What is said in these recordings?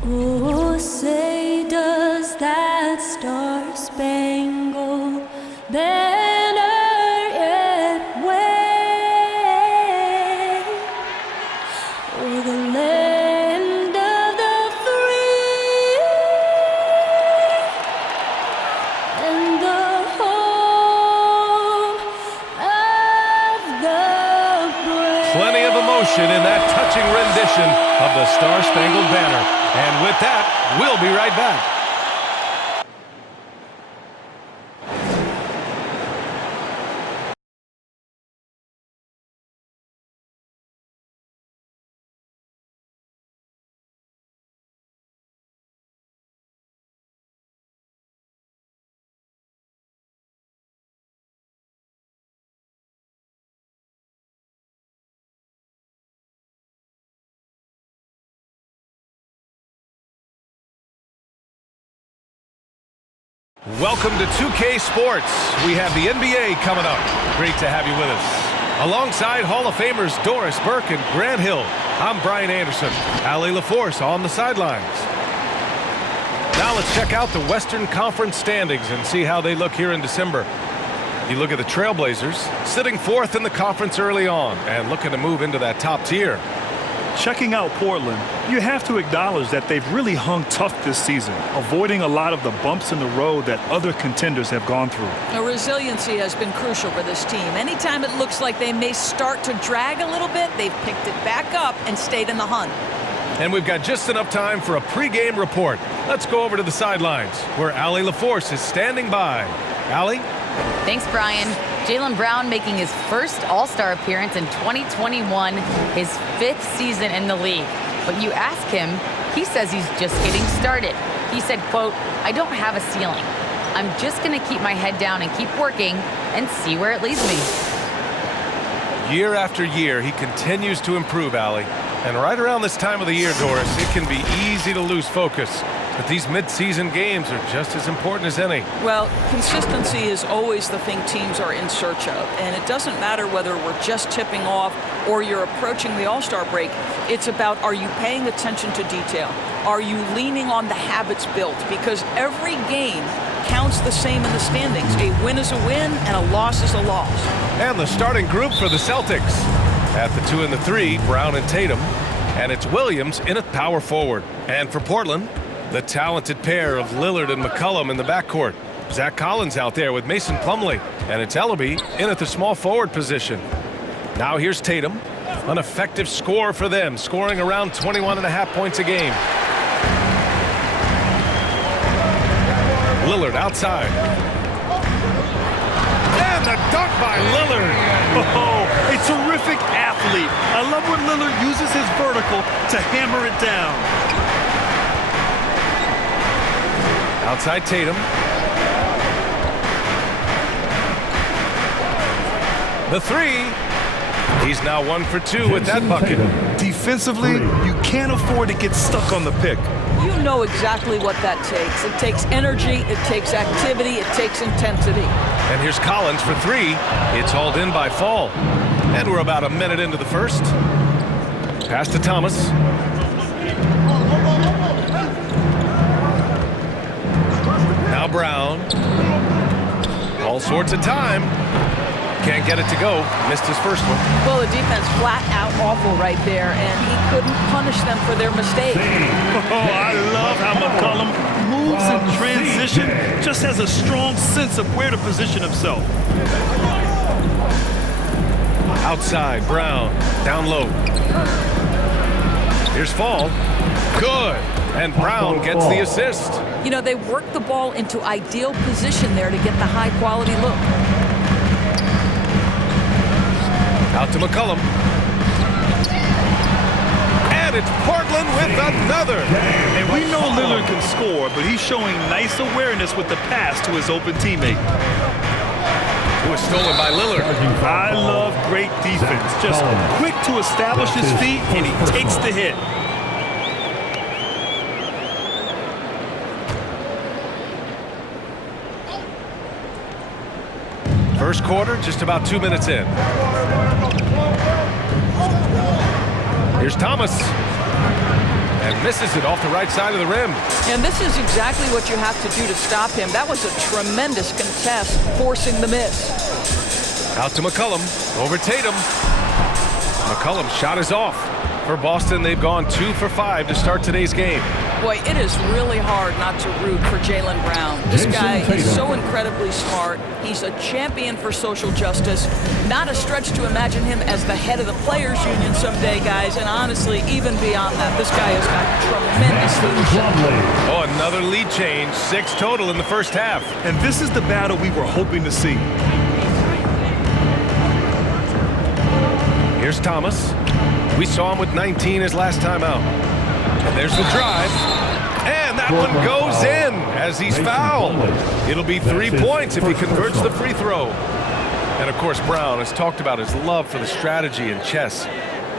Oh, say does that star-spangled banner yet wave o'er the land of the free and the home of the brave? Plenty of emotion in that touching rendition of the Star-Spangled Banner. And with that, we'll be right back. Welcome to 2K Sports. We have the NBA coming up. Great to have you with us. Alongside Hall of Famers Doris Burke and Grant Hill, I'm Brian Anderson. Allie LaForce on the sidelines. Now let's check out the Western Conference standings and see how they look here in December. You look at the Trailblazers, sitting fourth in the conference early on and looking to move into that top tier. Checking out Portland, you have to acknowledge that they've really hung tough this season, avoiding a lot of the bumps in the road that other contenders have gone through. Now, resiliency has been crucial for this team. Anytime it looks like they may start to drag a little bit, they've picked it back up and stayed in the hunt. And we've got just enough time for a pregame report. Let's go over to the sidelines, where Allie LaForce is standing by. Allie? Thanks, Brian. Jaylen Brown making his first All-Star appearance in 2021, his 5th season in the league. But you ask him, he says he's just getting started. He said, quote, "I don't have a ceiling. I'm just going to keep my head down and keep working and see where it leads me." Year after year, he continues to improve, Allie. And right around this time of the year, Doris, it can be easy to lose focus. But these mid-season games are just as important as any. Well, consistency is always the thing teams are in search of. And it doesn't matter whether we're just tipping off or you're approaching the All-Star break. It's about, are you paying attention to detail? Are you leaning on the habits built? Because every game counts the same in the standings. A win is a win and a loss is a loss. And the starting group for the Celtics. At the 2 and the 3, Brown and Tatum. And it's Williams in at power forward. And for Portland, the talented pair of Lillard and McCollum in the backcourt. Zach Collins out there with Mason Plumlee. And it's Ellaby in at the small forward position. Now here's Tatum. An effective score for them, scoring around 21.5 points a game. Lillard outside. And the dunk by Lillard. Oh, a terrific athlete. I love when Lillard uses his vertical to hammer it down. Outside Tatum. The 3. He's now 1 for 2 with that bucket. Defensively, you can't afford to get stuck on the pick. You know exactly what that takes. It takes energy, it takes activity, it takes intensity. And here's Collins for 3. It's hauled in by Fall. And we're about a minute into the first. Pass to Thomas. Now Brown. All sorts of time. Can't get it to go. Missed his first one. Well, the defense flat out awful right there, and he couldn't punish them for their mistake. Oh, I love how McCollum moves in transition, just has a strong sense of where to position himself. Outside, Brown. Down low. Here's Fall. Good. And Brown gets the assist. You know, they work the ball into ideal position there to get the high-quality look. Out to McCollum. And it's Portland with another. And we know Lillard can score, but he's showing nice awareness with the pass to his open teammate. It was stolen by Lillard. I love great defense. Just quick to establish his feet, and he takes the hit. First quarter, just about 2 minutes in. Here's Thomas. and misses it off the right side of the rim. And this is exactly what you have to do to stop him. That was a tremendous contest, forcing the miss. Out to McCollum, over Tatum. McCollum's shot is off. For Boston, they've gone 2 for 5 to start today's game. Boy, it is really hard not to root for Jaylen Brown. This guy is so incredibly smart. He's a champion for social justice. Not a stretch to imagine him as the head of the Players Union someday, guys. And honestly, even beyond that, this guy has got tremendous leadership. Oh, another lead change. 6 total in the first half. And this is the battle we were hoping to see. Here's Thomas. We saw him with 19 his last time out. And there's the drive. And that one goes in as he's fouled. It'll be 3 points if he converts the free throw. And of course, Brown has talked about his love for the strategy in chess.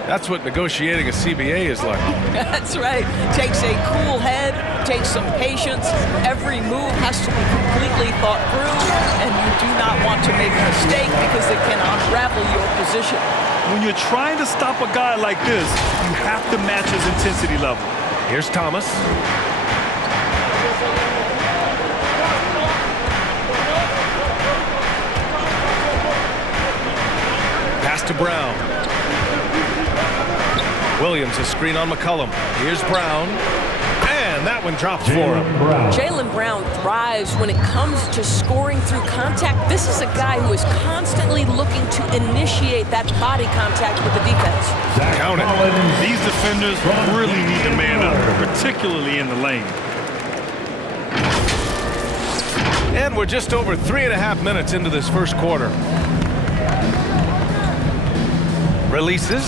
That's what negotiating a CBA is like. That's right. Takes a cool head, takes some patience. Every move has to be completely thought through, and you do not want to make a mistake because it can unravel your position. When you're trying to stop a guy like this, you have to match his intensity level. Here's Thomas. Pass to Brown. Williams, a screen on McCollum. Here's Brown. And that one drops for him. Jaylen Brown thrives when it comes to scoring through contact. This is a guy who is constantly looking to initiate that body contact with the defense. Count it. These defenders really need to man up, particularly in the lane. And we're just over 3.5 minutes into this first quarter. Releases.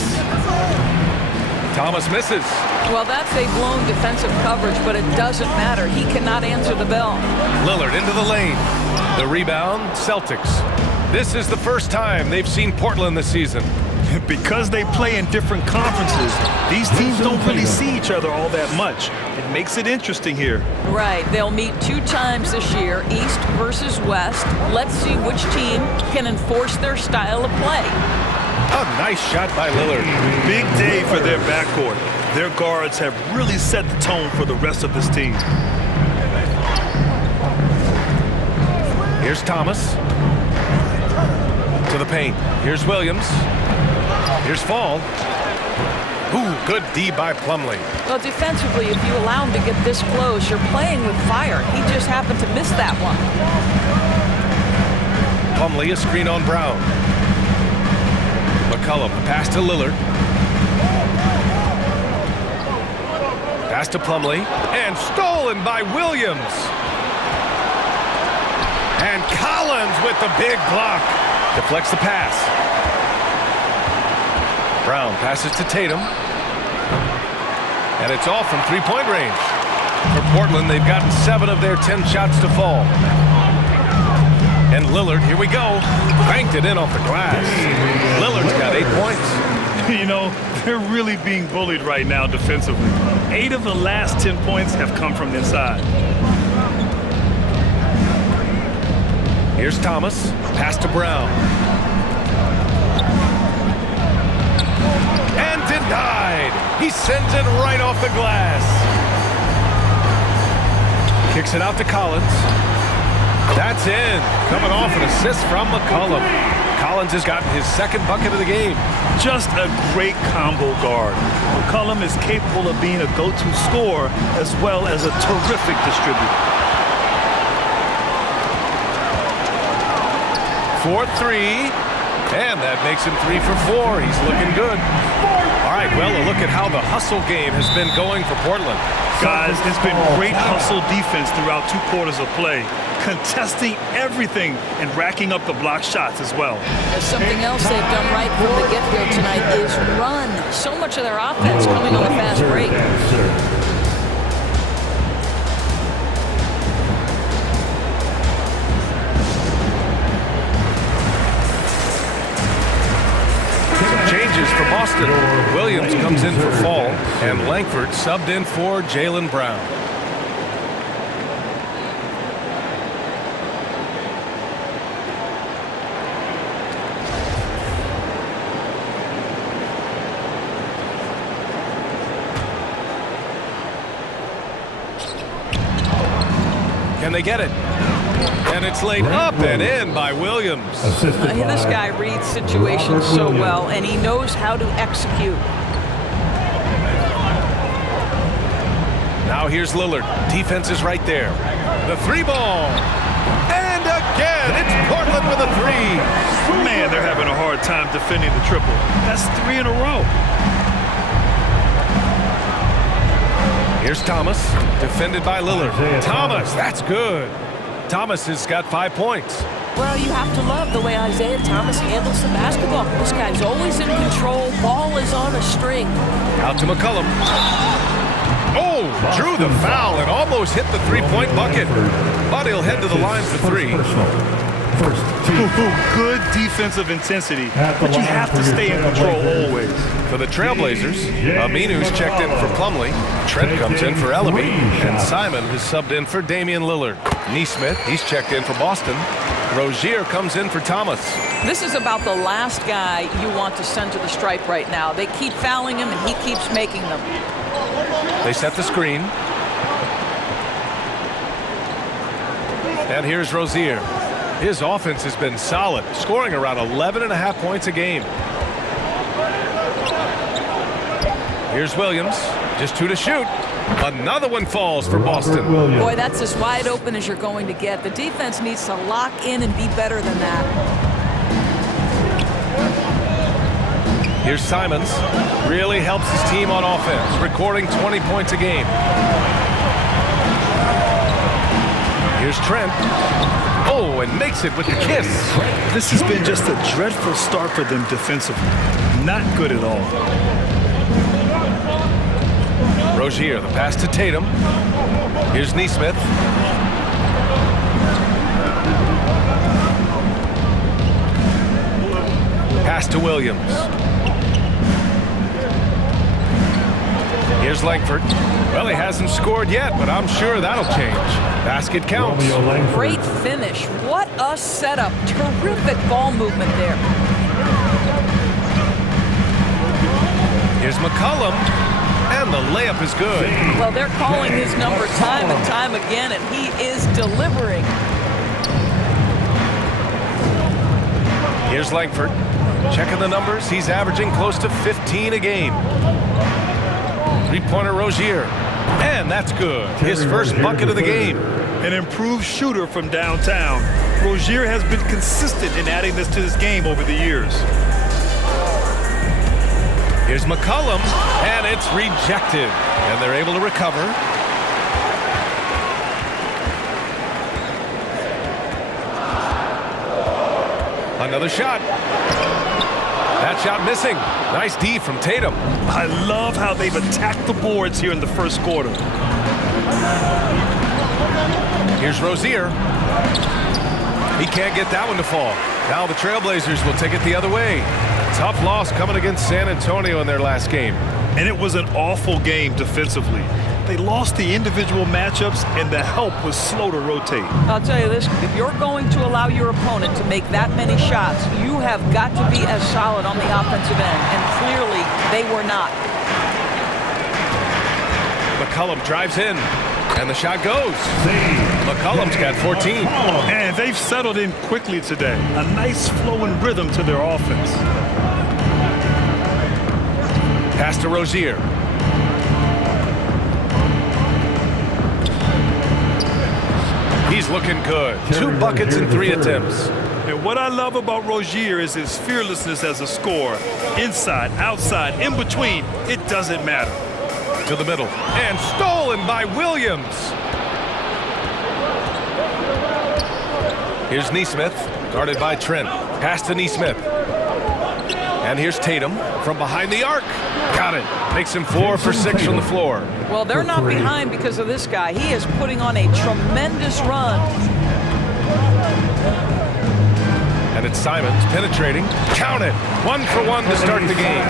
Thomas misses. Well, that's a blown defensive coverage, but it doesn't matter. He cannot answer the bell. Lillard into the lane. The rebound, Celtics. This is the first time they've seen Portland this season. Because they play in different conferences, these teams don't really see each other all that much. It makes it interesting here. Right. They'll meet 2 times this year, East versus West. Let's see which team can enforce their style of play. A nice shot by Lillard. Big day for their backcourt. Their guards have really set the tone for the rest of this team. Here's Thomas. To the paint. Here's Williams. Here's Fall. Ooh, good D by Plumlee. Well, defensively, if you allow him to get this close, you're playing with fire. He just happened to miss that one. Plumlee, a screen on Brown. McCollum, pass to Lillard. Pass to Plumlee. And stolen by Williams. And Collins with the big block. Deflects the pass. Brown passes to Tatum. And it's off from three-point range. For Portland, they've gotten 7 of their 10 shots to fall. And Lillard, here we go, banked it in off the glass. Lillard's got 8 points. You know, they're really being bullied right now defensively. 8 of the last 10 points have come from inside. Here's Thomas, pass to Brown. And denied. He sends it right off the glass. Kicks it out to Collins. That's in. Coming off an assist from McCollum. Collins has gotten his 2nd bucket of the game. Just a great combo guard. McCollum is capable of being a go-to scorer as well as a terrific distributor. 4-3. And that makes him 3 for 4. He's looking good. All right, well, a look at how the hustle game has been going for Portland. Guys, it's been great hustle defense throughout 2 quarters of play, contesting everything and racking up the block shots as well. Something else they've done right from the get-go tonight is run. So much of their offense coming on the fast break. Changes for Boston. Williams comes in for Fall, and Langford subbed in for Jaylen Brown. Can they get it? And it's laid up and in by Williams. This guy reads situations so well, and he knows how to execute. Now here's Lillard. Defense is right there. The three ball. And again, it's Portland with a three. Man, they're having a hard time defending the triple. That's 3 in a row. Here's Thomas, defended by Lillard. Thomas, that's good. Thomas has got 5 points. Well, you have to love the way Isaiah Thomas handles the basketball. This guy's always in control. Ball is on a string. Out to McCollum. Oh, drew the foul and almost hit the three-point bucket. But he'll head to the line for 3. Good defensive intensity, but you have to stay in control always. For the Trailblazers, Aminu's checked in for Plumlee. Trent comes in for Ellaby. And Simon is subbed in for Damian Lillard. Neesmith, he's checked in for Boston. Rozier comes in for Thomas. This is about the last guy you want to send to the stripe right now. They keep fouling him, and he keeps making them. They set the screen. And here's Rozier. His offense has been solid, scoring around 11.5 points a game. Here's Williams, just 2 to shoot. Another one falls for Boston. Boy, that's as wide open as you're going to get. The defense needs to lock in and be better than that. Here's Simons. Really helps his team on offense, recording 20 points a game. Here's Trent. Oh, and makes it with the kiss. This has been just a dreadful start for them defensively. Not good at all. Rozier, the pass to Tatum. Here's Neesmith. Pass to Williams. Here's Langford. Well, he hasn't scored yet, but I'm sure that'll change. Basket counts. Great finish. What a setup. Terrific ball movement there. Here's McCollum. And the layup is good. Well, they're calling his number time and time again, and he is delivering. Here's Langford. Checking the numbers. He's averaging close to 15 a game. Three-pointer Rozier. And that's good. His first bucket of the game. An improved shooter from downtown. Rozier has been consistent in adding this to his game over the years. Here's McCollum, and it's rejected. And they're able to recover. Another shot. That shot missing. Nice D from Tatum. I love how they've attacked the boards here in the first quarter. Here's Rozier. He can't get that one to fall. Now the Trailblazers will take it the other way. Tough loss coming against San Antonio in their last game. And it was an awful game defensively. They lost the individual matchups, and the help was slow to rotate. I'll tell you this, if you're going to allow your opponent to make that many shots, you have got to be as solid on the offensive end, and clearly they were not. McCollum drives in, and the shot goes. McCollum's got 14. And they've settled in quickly today. A nice flowing rhythm to their offense. Pass to Rozier. He's looking good. 2 buckets in 3 attempts. And what I love about Rozier is his fearlessness as a scorer. Inside, outside, in between, it doesn't matter. To the middle. And stolen by Williams. Here's Neesmith, guarded by Trent. Pass to Neesmith. And here's Tatum from behind the arc. Got it. Makes him 4 for 6 from the floor. Well, they're not behind because of this guy. He is putting on a tremendous run. And it's Simons penetrating. Count it. 1 for 1 to start the game.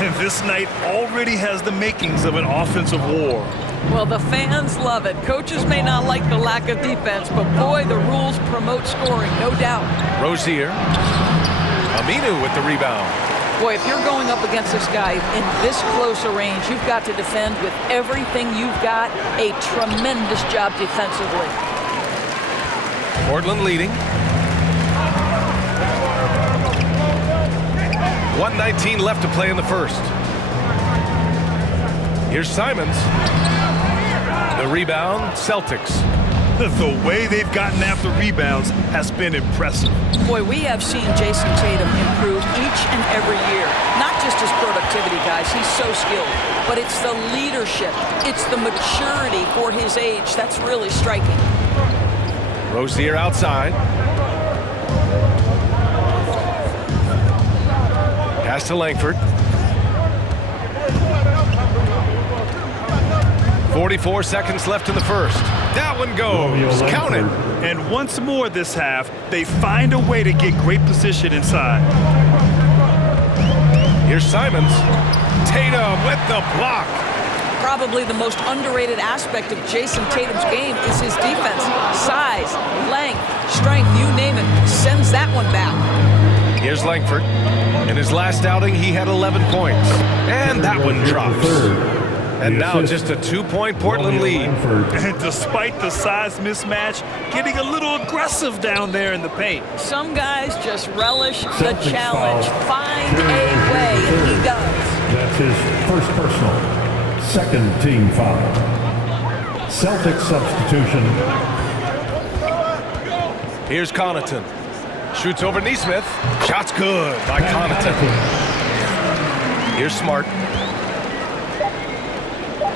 And this night already has the makings of an offensive war. Well, the fans love it. Coaches may not like the lack of defense, but boy, the rules promote scoring, no doubt. Rozier. Aminu with the rebound. Boy, if you're going up against this guy in this close a range, you've got to defend with everything you've got. A tremendous job defensively. Portland leading. 1:19 left to play in the first. Here's Simons. The rebound, Celtics. The way they've gotten after rebounds has been impressive. Boy, we have seen Jason Tatum improve each and every year. Not just his productivity, guys. He's so skilled. But it's the leadership. It's the maturity for his age. That's really striking. Rozier outside. Pass to Langford. 44 seconds left in the first. That one goes. Count it. And once more this half, they find a way to get great position inside. Here's Simons. Tatum with the block. Probably the most underrated aspect of Jason Tatum's game is his defense. Size, length, strength, you name it, sends that one back. Here's Langford. In his last outing, he had 11 points. And that one drops. And now just a 2-point Portland lead. And despite the size mismatch, getting a little aggressive down there in the paint. Some guys just relish the challenge. Find a way, and he does. That's his first personal. Second team foul. Celtics substitution. Here's Connaughton. Shoots over Neesmith. Shot's good by Connaughton. Here's Smart.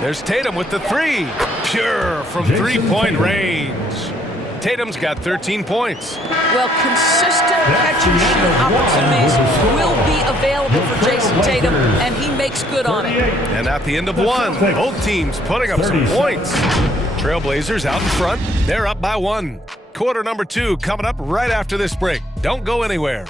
There's Tatum with the three. Pure from three-point range. Tatum's got 13 points. Well, consistent catch and shoot opportunities will be available for Jason Tatum, and he makes good on it. And at the end of one, both teams putting up some points. Trailblazers out in front. They're up by 1. Quarter number 2 coming up right after this break. Don't go anywhere.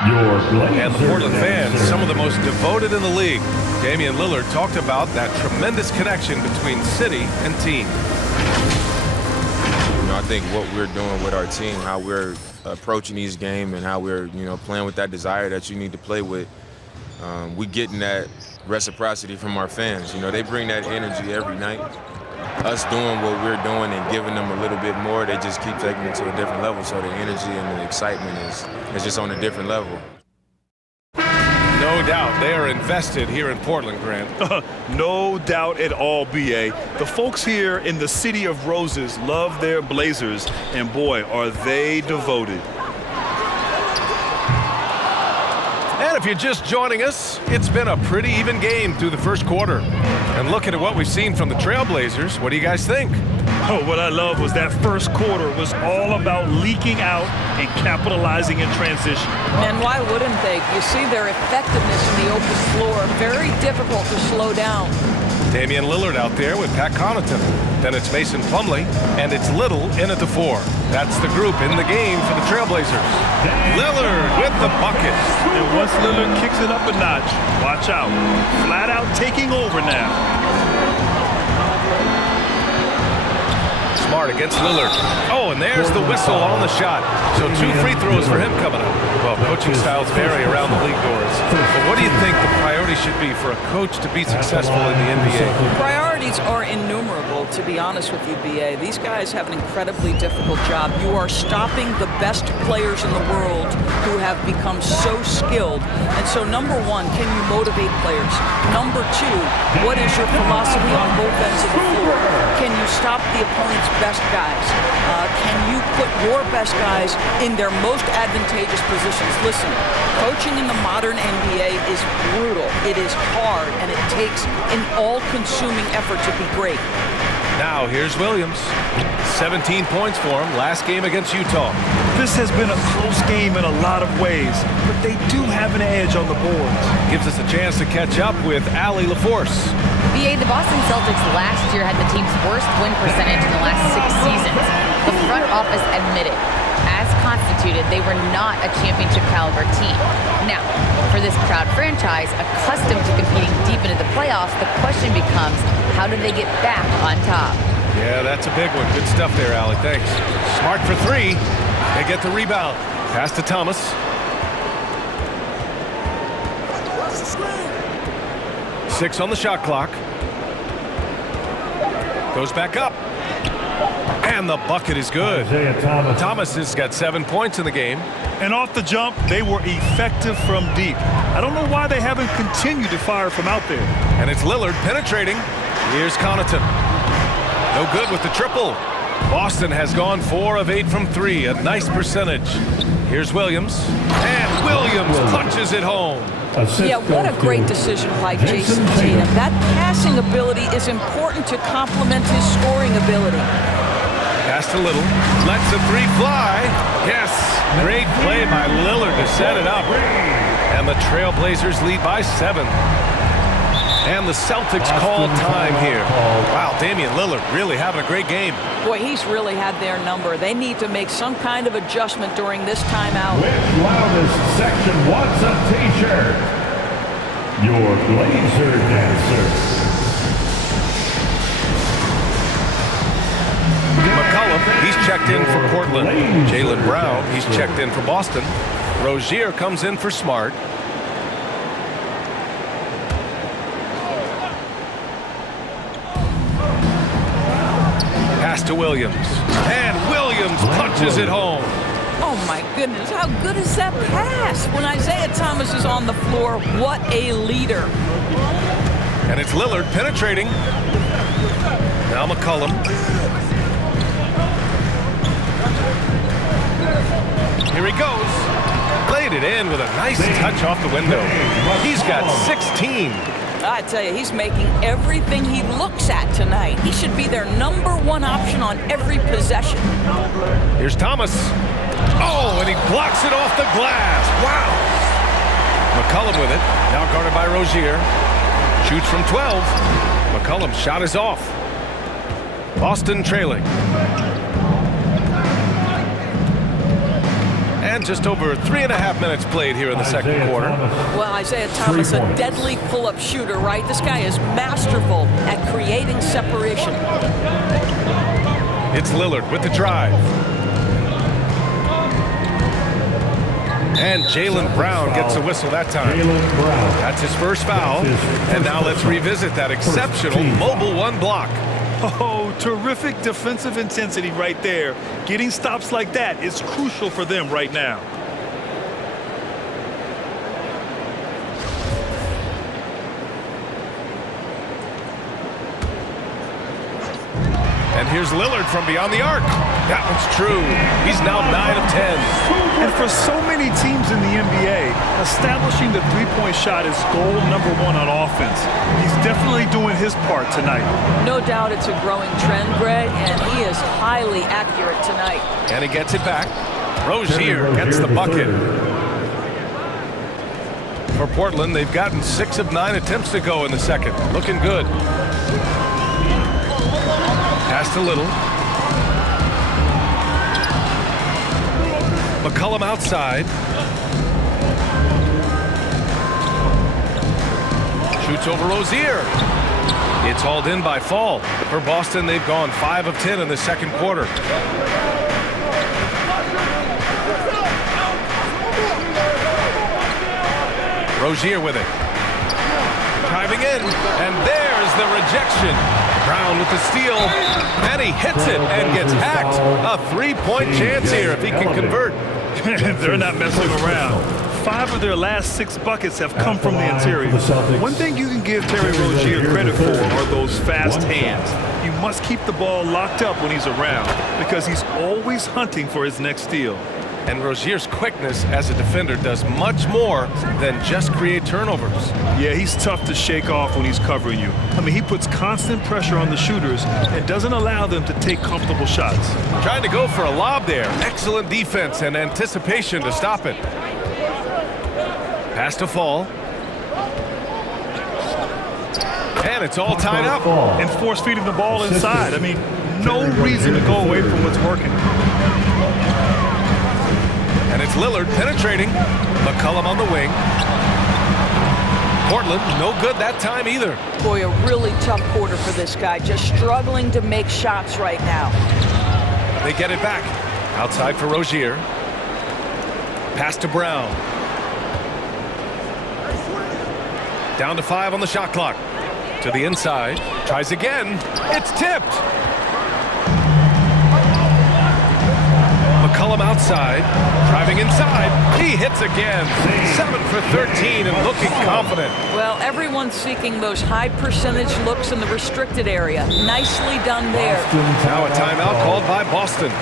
And the Portland fans, some of the most devoted in the league. Damian Lillard talked about that tremendous connection between city and team. I think what we're doing with our team, how we're approaching each game and how we're, playing with that desire that you need to play with, we getting that reciprocity from our fans. They bring that energy every night. Us doing what we're doing and giving them a little bit more, they just keep taking it to a different level. So the energy and the excitement is just on a different level. No doubt they are invested here in Portland, Grant. No doubt at all, B.A. The folks here in the City of Roses love their Blazers, and boy, are they devoted. And if you're just joining us, it's been a pretty even game through the first quarter. And looking at what we've seen from the Trailblazers, what do you guys think? Oh, what I love was that first quarter was all about leaking out and capitalizing in transition. And why wouldn't they? You see their effectiveness in the open floor. Very difficult to slow down. Damian Lillard out there with Pat Connaughton. Then it's Mason Plumlee, and it's Little in at the 4. That's the group in the game for the Trailblazers. Lillard with the bucket. And once Lillard kicks it up a notch, watch out. Flat out taking over now. Smart against Lillard. Oh, and there's the whistle on the shot. So 2 free throws for him coming up. Well, coaching styles vary around the league doors. But what do you think the priority should be for a coach to be successful in the NBA? Priorities are innumerable, to be honest with you, B.A. These guys have an incredibly difficult job. You are stopping the best players in the world who have become so skilled. And so, number 1, can you motivate players? Number 2, what is your philosophy on both ends of the floor? Can you stop the opponent's best guys? Can you put your best guys in their most advantageous positions? Listen, coaching in the modern NBA is brutal. It is hard, and it takes an all-consuming effort to be great. Now, here's Williams. 17 points for him last game against Utah. This has been a close game in a lot of ways, but they do have an edge on the boards. Gives us a chance to catch up with Allie LaForce. BA, the Boston Celtics last year had the team's worst win percentage in the last 6 seasons. The front office admitted, as constituted, they were not a championship caliber team. Now, for this proud franchise, accustomed to competing deep into the playoffs, the question becomes, how do they get back on top? Yeah, that's a big one. Good stuff there, Allie. Thanks. Smart for three. They get the rebound. Pass to Thomas. Six on the shot clock. Goes back up. And the bucket is good. Thomas has got 7 points in the game. And off the jump, they were effective from deep. I don't know why they haven't continued to fire from out there. And it's Lillard penetrating. Here's Connaughton. No good with the triple. Boston has gone 4 of 8 from 3. A nice percentage. Here's Williams. And Williams punches it home. Yeah, what a great decision by Jason Tatum. That passing ability is important to complement his scoring ability. Pass to Little. Lets the three fly. Yes. Great play by Lillard to set it up. And the Trailblazers lead by 7. And the Celtics call time here. Wow, Damian Lillard really having a great game. Boy, he's really had their number. They need to make some kind of adjustment during this timeout. Which loudest section wants a t-shirt? Your Blazer dancer. McCollum, he's checked in for Portland. Jaylen Brown, he's checked in for Boston. Rozier comes in for Smart. Pass to Williams. And Williams punches it home. Oh, my goodness. How good is that pass? When Isaiah Thomas is on the floor, what a leader. And it's Lillard penetrating. Now McCollum. Here he goes. Laid it in with a nice touch off the window. He's got 16. I tell you, he's making everything he looks at tonight. He should be their #1 option on every possession. Here's Thomas. Oh, and he blocks it off the glass. Wow. McCollum with it. Now guarded by Rozier. Shoots from 12. McCollum's shot is off. Boston trailing. And just over 3.5 minutes played here in the second quarter. Well, Isaiah Thomas, a deadly pull-up shooter, right? This guy is masterful at creating separation. It's Lillard with the drive. And Jaylen Brown gets a whistle that time. That's his first foul. And now let's revisit that exceptional mobile one block. Oh, terrific defensive intensity right there. Getting stops like that is crucial for them right now. And here's Lillard from beyond the arc. That one's true. He's now 9 of 10. And for so many teams in the NBA, establishing the three-point shot is goal #1 on offense. He's definitely doing his part tonight. No doubt it's a growing trend, Greg, and he is highly accurate tonight. And he gets it back. Rozier gets the bucket. For Portland, they've gotten 6 of 9 attempts to go in the second. Looking good. Pass to Little. McCollum outside. Shoots over Rozier. It's hauled in by Fall. For Boston, they've gone 5 of 10 in the second quarter. Rozier with it. Driving in, and there's the rejection. Brown with the steal, and he hits it and gets hacked. A 3-point chance here if he can convert. They're not messing around. 5 of their last 6 buckets have come from the interior. One thing you can give Terry Rozier credit for are those fast hands. You must keep the ball locked up when he's around because he's always hunting for his next steal. And Rozier's quickness as a defender does much more than just create turnovers. Yeah, he's tough to shake off when he's covering you. I mean, he puts constant pressure on the shooters and doesn't allow them to take comfortable shots. Trying to go for a lob there. Excellent defense and anticipation to stop it. Pass to Fall. And it's all tied up. And force feeding the ball inside. I mean, no reason to go away from what's working. And it's Lillard penetrating. McCollum on the wing. Portland, no good that time either. Boy, a really tough quarter for this guy. Just struggling to make shots right now. They get it back. Outside for Rozier. Pass to Brown. Down to 5 on the shot clock. To the inside. Tries again. It's tipped. McCollum outside. Driving inside. He hits again. 7 for 13 and looking confident. Well, everyone's seeking those high percentage looks in the restricted area. Nicely done there. Now a timeout called by Boston.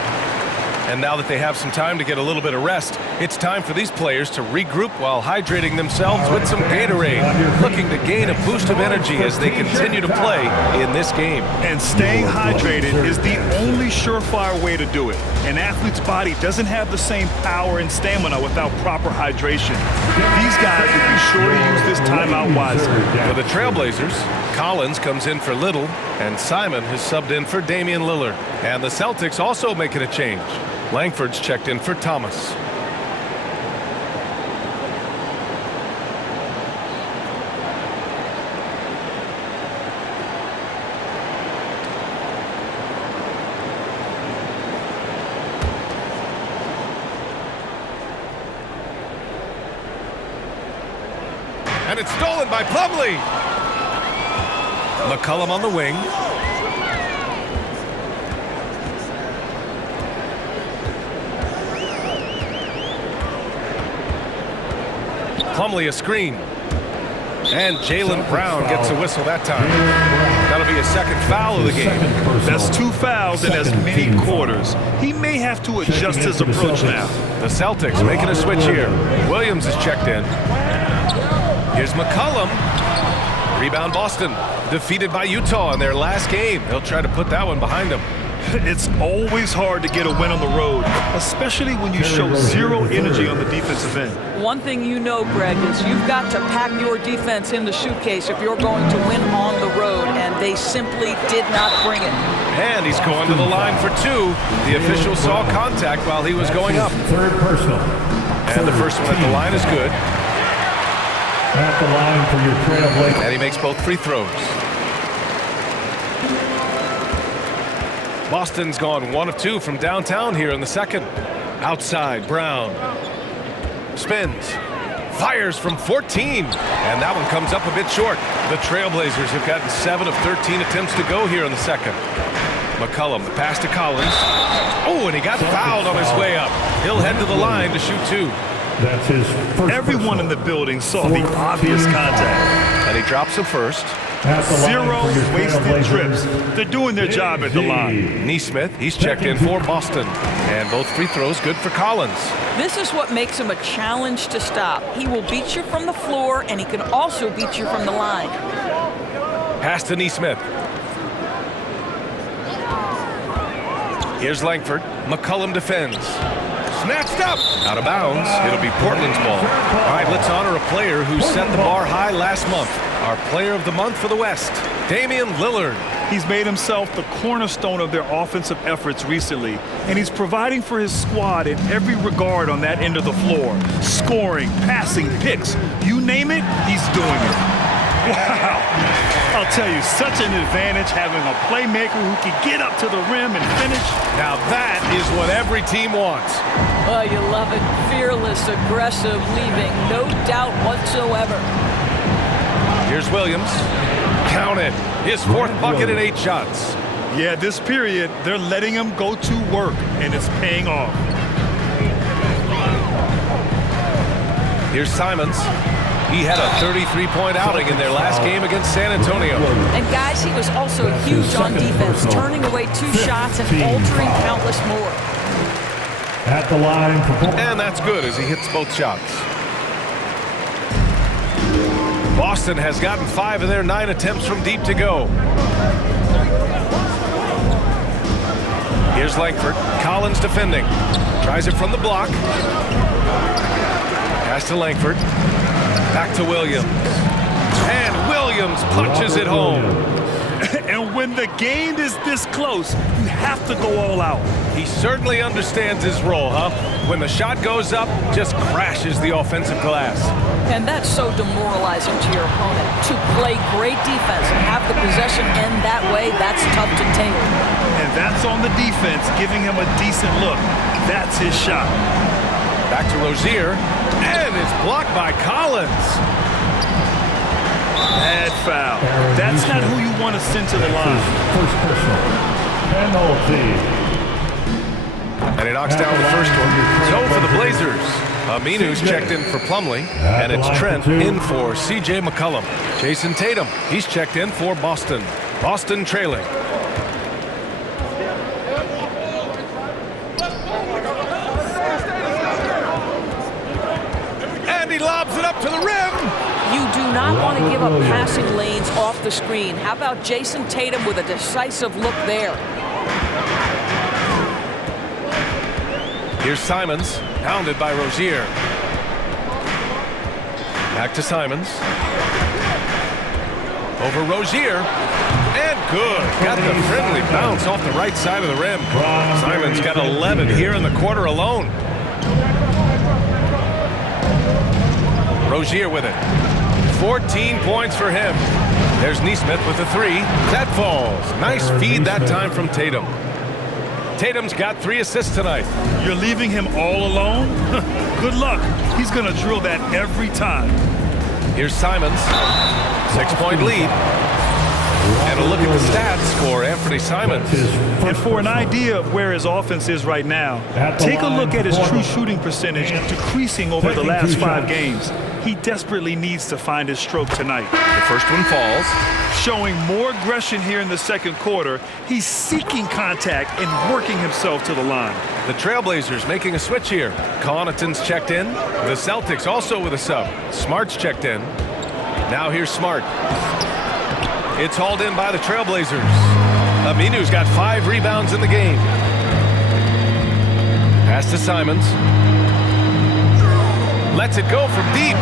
And now that they have some time to get a little bit of rest, it's time for these players to regroup while hydrating themselves with some Gatorade, looking to gain a boost of energy as they continue to play in this game. And staying hydrated is the only surefire way to do it. An athlete's body doesn't have the same power and stamina without proper hydration. These guys will be sure to use this timeout wisely. For the Trailblazers, Collins comes in for Little, and Simon has subbed in for Damian Lillard. And the Celtics also making a change. Langford's checked in for Thomas. And it's stolen by Plumlee. McCollum on the wing. Plumlee a screen. And Jaylen Brown gets a whistle that time. That'll be a second foul of the game. That's 2 fouls in as many quarters. He may have to adjust his approach now. The Celtics making a switch here. Williams is checked in. Here's McCollum. Rebound Boston. Defeated by Utah in their last game. They'll try to put that one behind them. It's always hard to get a win on the road, especially when you show zero energy on the defensive end. One thing you know, Greg, is you've got to pack your defense in the suitcase if you're going to win on the road, and they simply did not bring it. And he's going to the line for 2. The official saw contact while he was going up. Third personal. And the first one at the line is good. At the line for your Trailblazers. And he makes both free throws. Boston's gone 1 of 2 from downtown here in the second. Outside, Brown. Spins. Fires from 14. And that one comes up a bit short. The Trailblazers have gotten 7 of 13 attempts to go here in the second. McCollum, the pass to Collins. Oh, and he got fouled on his way up. He'll head to the line to shoot 2. That's his first. Everyone in the building saw the obvious contact. And he drops the first. Zero wasted trips. They're doing their job at the line. Nesmith, he's checked in for Boston. And both free throws good for Collins. This is what makes him a challenge to stop. He will beat you from the floor, and he can also beat you from the line. Pass to Nesmith. Here's Langford. McCollum defends. Snatched up. Out of bounds. It'll be Portland's ball. All right, let's honor a player who set the bar high last month. Our player of the month for the West, Damian Lillard. He's made himself the cornerstone of their offensive efforts recently, and he's providing for his squad in every regard on that end of the floor. Scoring, passing, picks, you name it, he's doing it. Wow. I'll tell you, such an advantage having a playmaker who can get up to the rim and finish. Now that is what every team wants. Oh, you love it. Fearless, aggressive, leaving no doubt whatsoever. Here's Williams. Count it. His 4th bucket in 8 shots. Yeah, this period, they're letting him go to work, and it's paying off. Here's Simons. He had a 33-point outing in their last game against San Antonio. And guys, he was also huge on defense, turning away 2 shots and altering countless more. At the line for And that's good as he hits both shots. Boston has gotten 5 of their 9 attempts from deep to go. Here's Langford. Collins defending. Tries it from the block. Pass to Langford. Back to Williams. And Williams punches it home. And when When the game is this close, you have to go all out. He certainly understands his role, huh? When the shot goes up, just crashes the offensive glass. And that's so demoralizing to your opponent. To play great defense and have the possession end that way, that's tough to take. And that's on the defense, giving him a decent look. That's his shot. Back to Rozier, and it's blocked by Collins. Bad foul. That's not who you want to send to the line. First personal. Penalty. And he knocks down the first one. So for the Blazers, Aminu's checked in for Plumlee, and it's Trent in for C.J. McCollum. Jason Tatum, he's checked in for Boston. Boston trailing. And he lobs it up to the rim. You do not want to give up passing lanes off the screen. How about Jason Tatum with a decisive look there? Here's Simons, pounded by Rozier. Back to Simons. Over Rozier. And good. Got the friendly bounce off the right side of the rim. Simons got 11 here in the quarter alone. Rozier with it. 14 points for him. There's Nesmith with a three. That falls. Nice feed that time from Tatum. Tatum's got 3 assists tonight. You're leaving him all alone? Good luck. He's going to drill that every time. Here's Simons. 6-point lead. And a look at the stats for Anthony Simons. And for an idea of where his offense is right now, take a look at his true shooting percentage decreasing over the last 5 games. He desperately needs to find his stroke tonight. The first one falls. Showing more aggression here in the second quarter. He's seeking contact and working himself to the line. The Trailblazers making a switch here. Connaughton's checked in. The Celtics also with a sub. Smart's checked in. Now here's Smart. It's hauled in by the Trailblazers. Aminu's got 5 rebounds in the game. Pass to Simons. Lets it go from deep.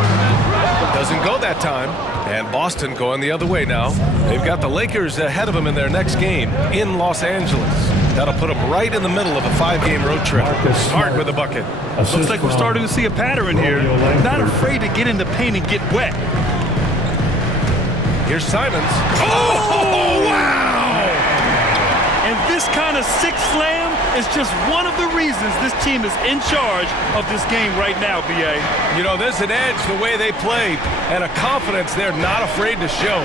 Doesn't go that time. And Boston going the other way now. They've got the Lakers ahead of them in their next game in Los Angeles. That'll put them right in the middle of a 5-game road trip. Smart with a bucket. Looks like we're starting to see a pattern here. Not afraid to get in the paint and get wet. Here's Simons. Oh, wow! And this kind of sick slam is just one of the reasons this team is in charge of this game right now, B.A. You know, there's an edge the way they play and a confidence they're not afraid to show.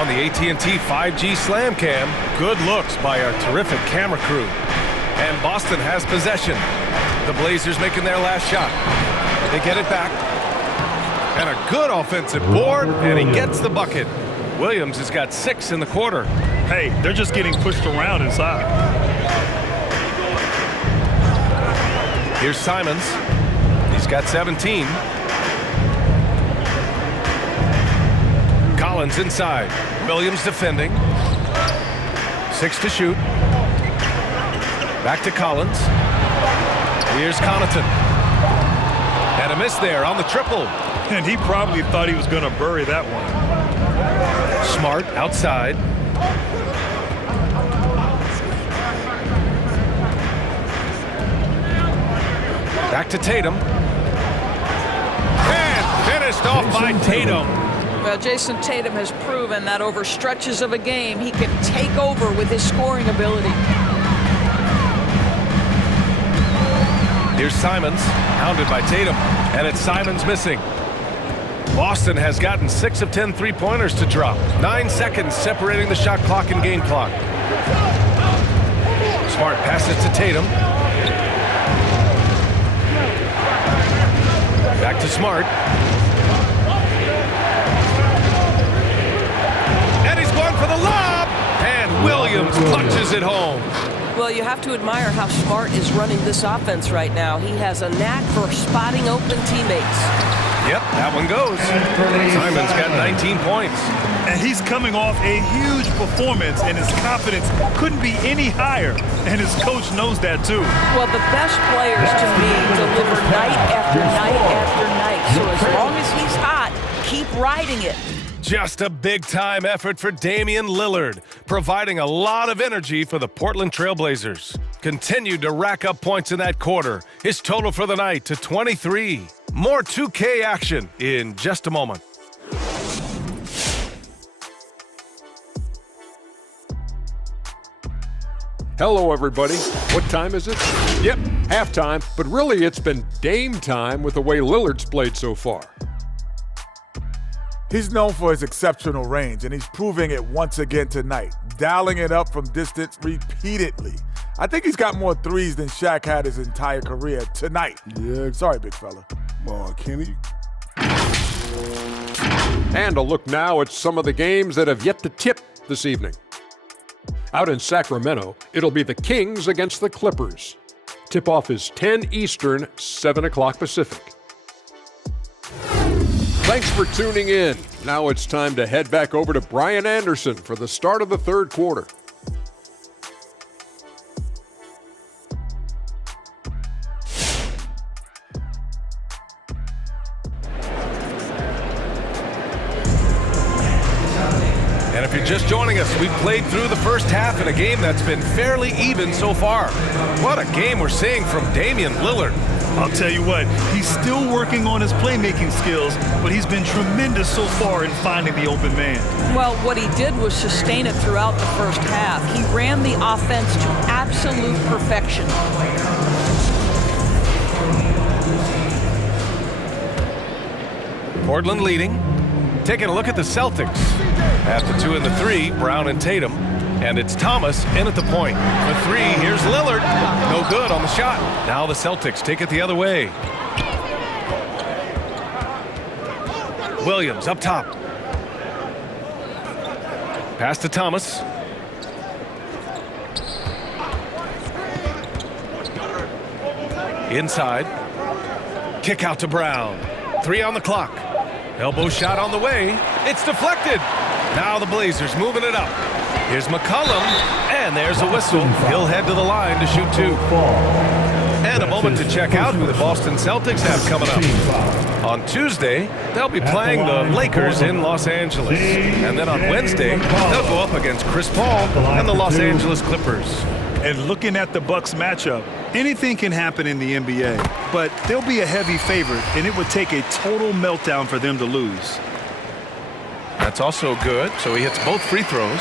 On the AT&T 5G Slam Cam, good looks by our terrific camera crew. And Boston has possession. The Blazers making their last shot. They get it back. And a good offensive board, and he gets the bucket. Williams has got 6 in the quarter. Hey, they're just getting pushed around inside. Here's Simons. He's got 17. Collins inside. Williams defending. 6 to shoot. Back to Collins. Here's Connaughton. And a miss there on the triple. And he probably thought he was going to bury that one. Smart outside. Back to Tatum. And finished off by Tatum. Well, Jason Tatum has proven that over stretches of a game, he can take over with his scoring ability. Here's Simons, hounded by Tatum, and it's Simons missing. Boston has gotten 6 of 10 3-pointers to drop. 9 seconds separating the shot clock and game clock. Smart passes to Tatum. Back to Smart. And he's going for the lob. And Williams punches it home. Well, you have to admire how Smart is running this offense right now. He has a knack for spotting open teammates. Yep, that one goes. Simon's got 19 points. And he's coming off a huge performance, and his confidence couldn't be any higher. And his coach knows that, too. Well, the best players, to me, deliver night after night after night. So as long as he's hot, keep riding it. Just a big-time effort for Damian Lillard, providing a lot of energy for the Portland Trail Blazers. Continued to rack up points in that quarter. His total for the night to 23. More 2K action in just a moment. Hello, everybody. What time is it? Yep, halftime, but really it's been Dame time with the way Lillard's played so far. He's known for his exceptional range, and he's proving it once again tonight, dialing it up from distance repeatedly. I think he's got more threes than Shaq had his entire career tonight. Yeah. Sorry, big fella. Kenny. And a look now at some of the games that have yet to tip this evening. Out in Sacramento, it'll be the Kings against the Clippers. Tip-off is 10 Eastern, 7 o'clock Pacific. Thanks for tuning in. Now it's time to head back over to Brian Anderson for the start of the third quarter. And if you're just joining us, we've played through the first half in a game that's been fairly even so far. What a game we're seeing from Damian Lillard. I'll tell you what, he's still working on his playmaking skills, but he's been tremendous so far in finding the open man. Well, what he did was sustain it throughout the first half. He ran the offense to absolute perfection. Portland leading. Taking a look at the Celtics. At the 2 and the 3, Brown and Tatum. And it's Thomas in at the point. For 3, here's Lillard. No good on the shot. Now the Celtics take it the other way. Williams up top. Pass to Thomas. Inside. Kick out to Brown. 3 on the clock. Elbow shot on the way. It's deflected. Now the Blazers moving it up. Here's McCollum, and there's a whistle. He'll head to the line to shoot 2. And a moment to check out who the Boston Celtics have coming up. On Tuesday, they'll be playing the Lakers in Los Angeles. And then on Wednesday, they'll go up against Chris Paul and the Los Angeles Clippers. And looking at the Bucks matchup, anything can happen in the NBA, but they'll be a heavy favorite, and it would take a total meltdown for them to lose. That's also good, so he hits both free throws.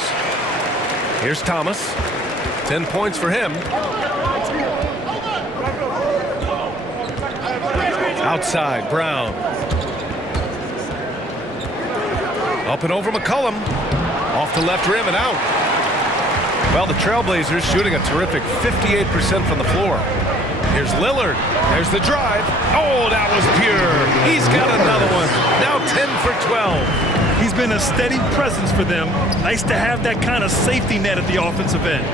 Here's Thomas. 10 points for him. Outside, Brown. Up and over McCollum. Off the left rim and out. Well, the Trailblazers shooting a terrific 58% from the floor. Here's Lillard. There's the drive. Oh, that was pure. He's got another one. Now 10 for 12. He's been a steady presence for them. Nice to have that kind of safety net at the offensive end.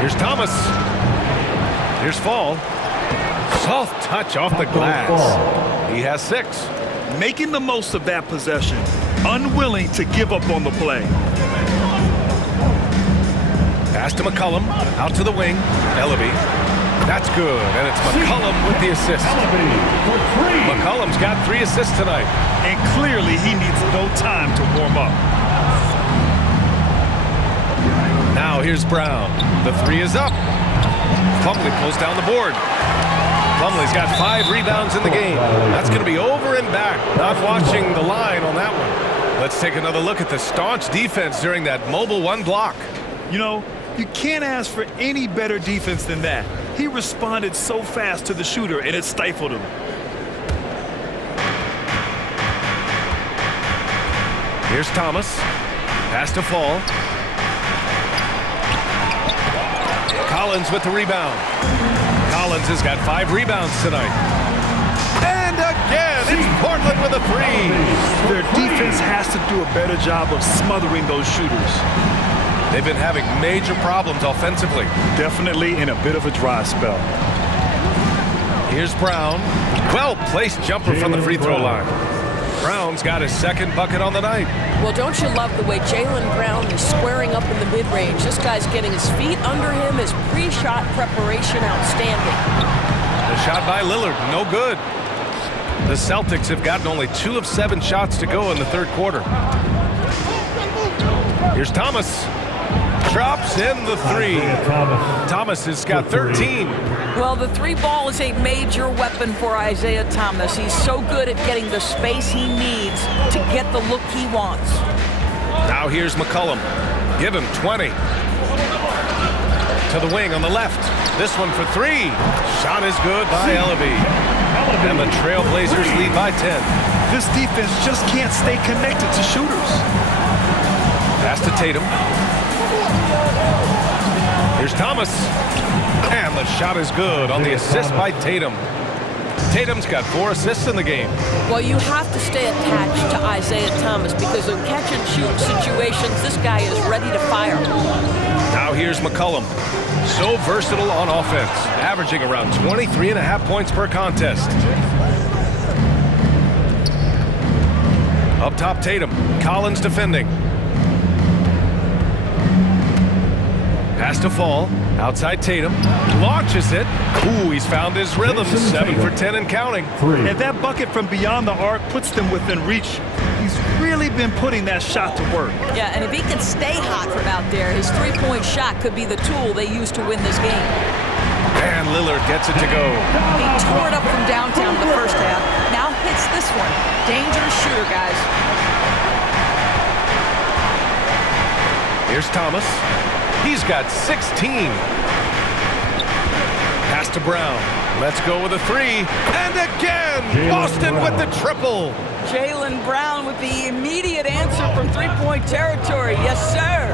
Here's Thomas. Here's Fall. Soft touch off the glass. He has 6. Making the most of that possession. Unwilling to give up on the play. Pass to McCollum. Out to the wing. Ellaby. That's good. And it's McCollum with the assist. McCollum's got 3 assists tonight. And clearly he needs no time to warm up. Now here's Brown. The 3 is up. Plumlee pulls down the board. Plumlee's got 5 rebounds in the game. That's going to be over and back. Not watching the line on that one. Let's take another look at the staunch defense during that mobile 1 block. You know, you can't ask for any better defense than that. He responded so fast to the shooter, and it stifled him. Here's Thomas. Pass to Fall. Collins with the rebound. Collins has got 5 rebounds tonight. And again, it's Portland with a 3. Their defense has to do a better job of smothering those shooters. They've been having major problems offensively. Definitely in a bit of a dry spell. Here's Brown. Well-placed jumper from the free throw line. Brown's got his 2nd bucket on the night. Well, don't you love the way Jaylen Brown is squaring up in the mid-range? This guy's getting his feet under him. His pre-shot preparation outstanding. The shot by Lillard, no good. The Celtics have gotten only 2 of 7 shots to go in the third quarter. Here's Thomas. Drops in the three. Thomas has got 13. Well, the three ball is a major weapon for Isaiah Thomas. He's so good at getting the space he needs to get the look he wants. Now here's McCollum. Give him 20. To the wing on the left. This one for three. Shot is good by Ellaby. And the Trailblazers lead by 10. This defense just can't stay connected to shooters. Pass to Tatum. Here's Thomas. And the shot is good on the assist by Tatum. Tatum's got 4 assists in the game. Well, you have to stay attached to Isaiah Thomas because in catch-and-shoot situations, this guy is ready to fire. Now here's McCollum. So versatile on offense, averaging around 23.5 points per contest. Up top, Tatum. Collins defending. Pass to Fall. Outside Tatum. Launches it. Ooh, he's found his rhythm. 7 for 10 and counting. And that bucket from beyond the arc puts them within reach. He's really been putting that shot to work. Yeah, and if he can stay hot from out there, his three-point shot could be the tool they use to win this game. And Lillard gets it to go. He tore it up from downtown in the first half. Now hits this one. Dangerous shooter, guys. Here's Thomas. He's got 16. Pass to Brown. Let's go with a three. And again, Boston with the triple. Jaylen Brown with the immediate answer from three-point territory. Yes, sir.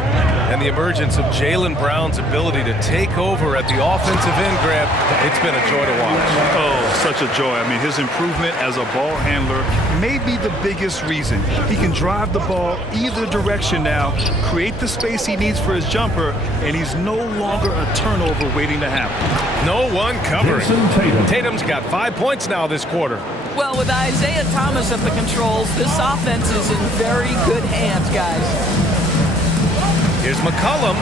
And the emergence of Jaylen Brown's ability to take over at the offensive end, Grant, it's been a joy to watch. Oh, such a joy. I mean, his improvement as a ball handler may be the biggest reason. He can drive the ball either direction now, create the space he needs for his jumper, and he's no longer a turnover waiting to happen. No one covering. Tatum's got 5 points now this quarter. Well, with Isaiah Thomas at the controls, this offense is in very good hands, guys. Here's McCollum,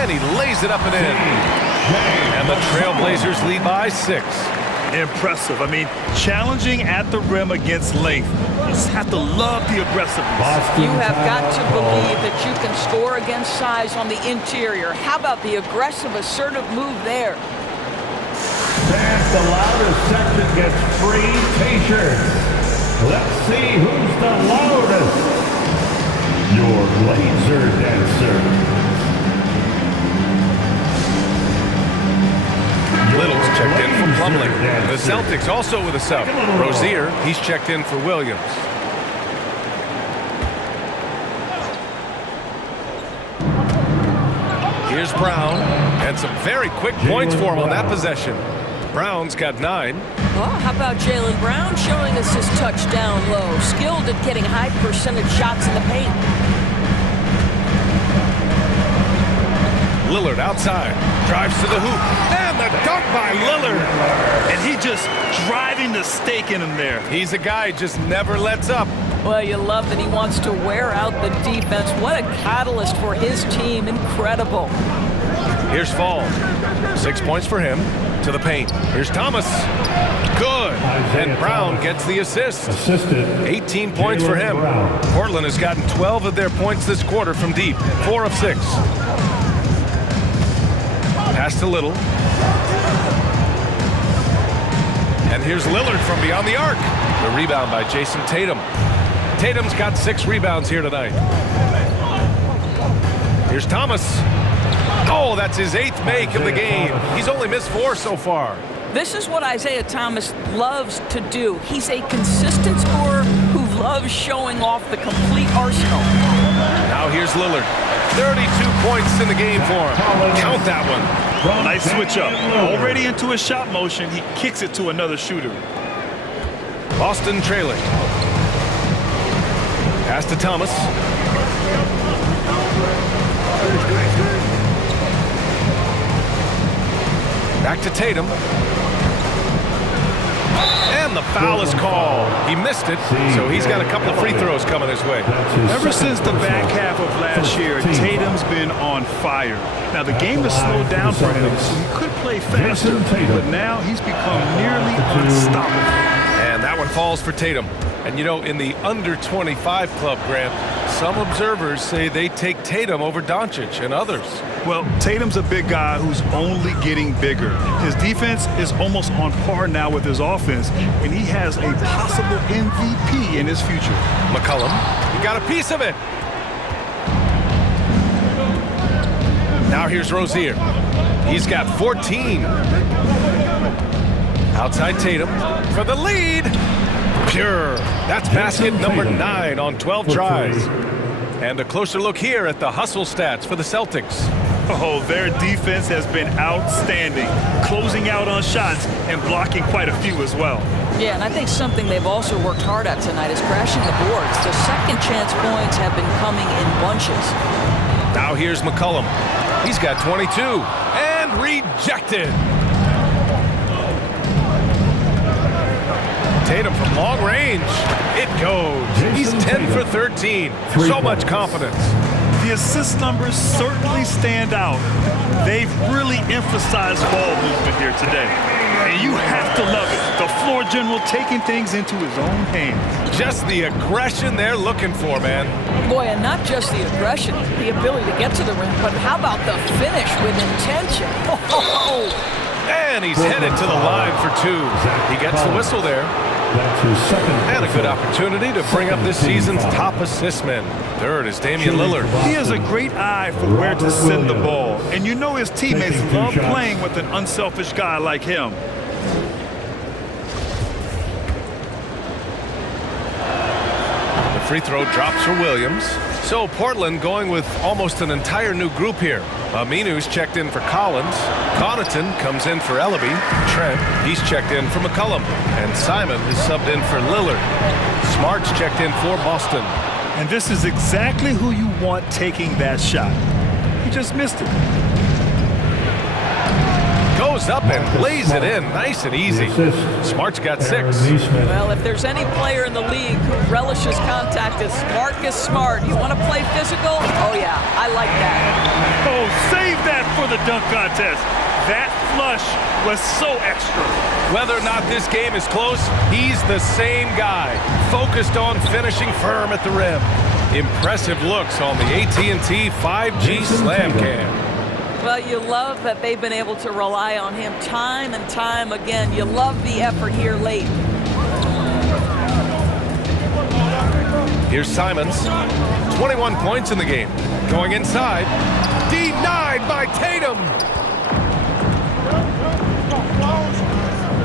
and he lays it up and in. And the Trailblazers lead by 6. Impressive. I mean, challenging at the rim against length. You just have to love the aggressiveness. You have got to believe that you can score against size on the interior. How about the aggressive, assertive move there? And the loudest section gets free t-shirts. Let's see who's the loudest. Your laser dancer. Little's checked in for Plumlee. The Celtics also with a sub. Rozier, he's checked in for Williams. Here's Brown, and some very quick points for him on that possession. Brown's got 9. Well, how about Jaylen Brown showing us his touchdown low, skilled at getting high percentage shots in the paint. Lillard outside, drives to the hoop, and the dunk by Lillard. And he just driving the stake in him there. He's a guy who just never lets up. Well, you love that he wants to wear out the defense. What a catalyst for his team. Incredible. Here's Fall. 6 points for him. To the paint. Here's Thomas. Good. And Brown gets the assist. 18 points for him. Portland has gotten 12 of their points this quarter from deep. 4 of 6. Pass to Little. And here's Lillard from beyond the arc. The rebound by Jason Tatum. Tatum's got 6 rebounds here tonight. Here's Thomas. Oh, that's his 8th make of the game. He's only missed 4 so far. This is what Isaiah Thomas loves to do. He's a consistent scorer who loves showing off the complete arsenal. Now here's Lillard. 32 points in the game for him. Count that one. Nice switch up. Already into his shot motion, he kicks it to another shooter. Boston trailing. Pass to Thomas. Back to Tatum. And the foul is called. He missed it, so he's got a couple of free throws coming his way. Ever since the back half of last year, Tatum's been on fire. Now, the game has slowed down for him, so he could play faster, but now he's become nearly unstoppable. And that one falls for Tatum. And you know, in the under 25 club, Grant, some observers say they take Tatum over Doncic and others. Well, Tatum's a big guy who's only getting bigger. His defense is almost on par now with his offense, and he has a possible MVP in his future. McCollum, he got a piece of it. Now here's Rozier. He's got 14. Outside Tatum for the lead. Pure. That's basket number 9 on 12 tries. And a closer look here at the hustle stats for the Celtics. Oh, their defense has been outstanding, closing out on shots and blocking quite a few as well. Yeah, and I think something they've also worked hard at tonight is crashing the boards. The second chance points have been coming in bunches. Now here's McCollum. He's got 22 and rejected. Tatum from long range. It goes. He's 10 for 13. So much confidence. The assist numbers certainly stand out. They've really emphasized ball movement here today. And you have to love it. The floor general taking things into his own hands. Just the aggression they're looking for, man. Boy, and not just the aggression, the ability to get to the rim, but how about the finish with intention? Oh. And he's headed to the line for 2. He gets the whistle there. That's his second. And a good opportunity to bring up this season's top assist man. Third is Damian Lillard. He has a great eye for where to send the ball. And you know his teammates love playing with an unselfish guy like him. The free throw drops for Williams. So Portland going with almost an entire new group here. Aminu's checked in for Collins. Connaughton comes in for Ellaby. Trent, he's checked in for McCollum. And Simon is subbed in for Lillard. Smart's checked in for Boston. And this is exactly who you want taking that shot. He just missed it. Goes up and lays it in nice and easy. Smart's got 6. Well, if there's any player in the league who relishes contact, it's Marcus Smart. You want to play physical? Oh, yeah, I like that. Oh, save that for the dunk contest. That flush was so extra. Whether or not this game is close, he's the same guy, focused on finishing firm at the rim. Impressive looks on the AT&T 5G Slam Cam. Well, you love that they've been able to rely on him time and time again. You love the effort here late. Here's Simons. 21 points in the game. Going inside. Denied by Tatum.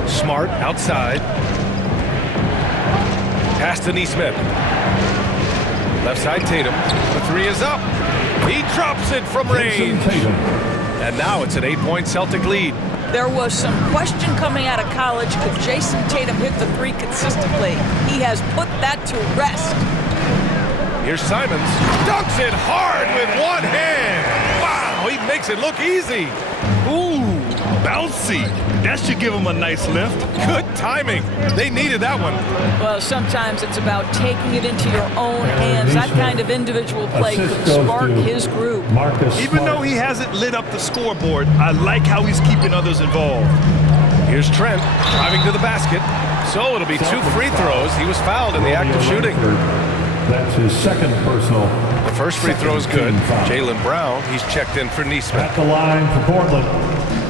Smart outside. Pass to Nesmith. Left side Tatum. The 3 is up. He drops it from range. And now it's an 8-point Celtic lead. There was some question coming out of college. Could Jason Tatum hit the 3 consistently? He has put that to rest. Here's Simons. Dunks it hard with one hand. Wow, he makes it look easy. Ooh, bouncy. That should give him a nice lift. Good timing. They needed that one. Well, sometimes it's about taking it into your own hands. That kind of individual play could spark his group. Even though he hasn't lit up the scoreboard, I like how he's keeping others involved. Here's Trent driving to the basket. So it'll be 2 free throws. He was fouled in the act of shooting. That's his second personal. The first free throw is good. Jaylen Brown, he's checked in for Nesmith. At the line for Portland,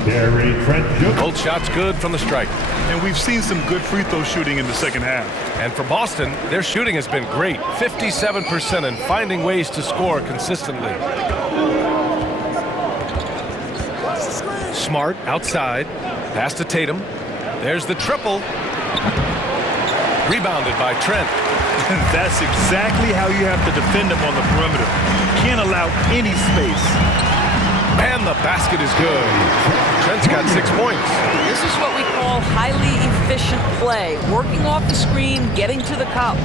Gary Trent Jr. Both shots good from the stripe. And we've seen some good free throw shooting in the second half. And for Boston, their shooting has been great. 57% and finding ways to score consistently. Smart outside. Pass to Tatum. There's the triple. Rebounded by Trent. That's exactly how you have to defend him on the perimeter. Can't allow any space. And the basket is good. Trent's got 6 points. This is what we call highly efficient play. Working off the screen, getting to the cup.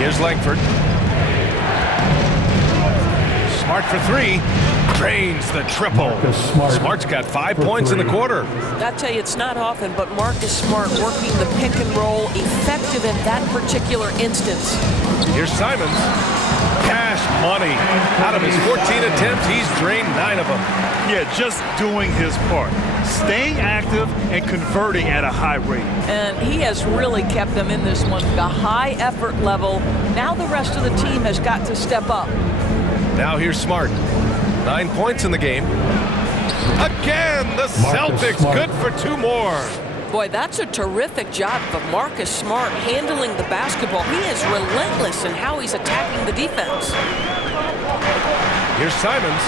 Here's Langford. Smart for 3. Drains the triple. Smart's got 5 points in the quarter. I tell you, it's not often, but Marcus Smart working the pick and roll, effective in that particular instance. Here's Simons. Cash money. Out of his 14 attempts, he's drained 9 of them. Yeah, just doing his part. Staying active and converting at a high rate. And he has really kept them in this one. The high effort level. Now the rest of the team has got to step up. Now here's Smart. 9 points in the game. Again, the Celtics good for 2 more. Boy, that's a terrific job of Marcus Smart handling the basketball. He is relentless in how he's attacking the defense. Here's Simons.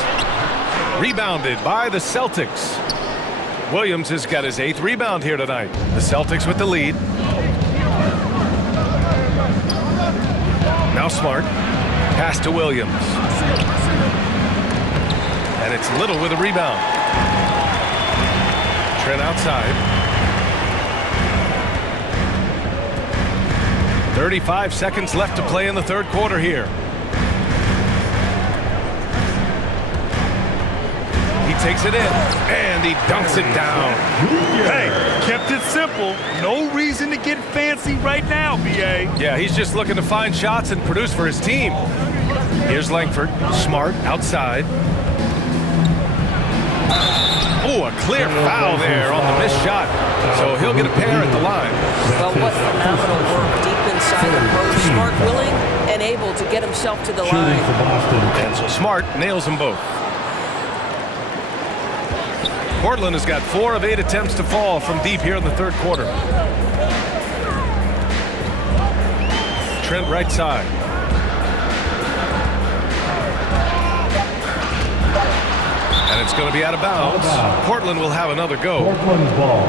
Rebounded by the Celtics. Williams has got his 8th rebound here tonight. The Celtics with the lead. Now Smart. Pass to Williams. And it's Little with a rebound. Trent outside. 35 seconds left to play in the third quarter here. He takes it in, and he dunks it down. Hey, kept it simple. No reason to get fancy right now, B.A. Yeah, he's just looking to find shots and produce for his team. Here's Langford. Smart outside. Oh, a clear foul there on the missed shot. So he'll get a pair at the line. Well, what phenomenal work deep inside the post. Smart willing and able to get himself to the line. And so Smart nails them both. Portland has got 4 of 8 attempts to fall from deep here in the third quarter. Trent right side. And it's going to be out of bounds. Portland will have another go. Portland's ball.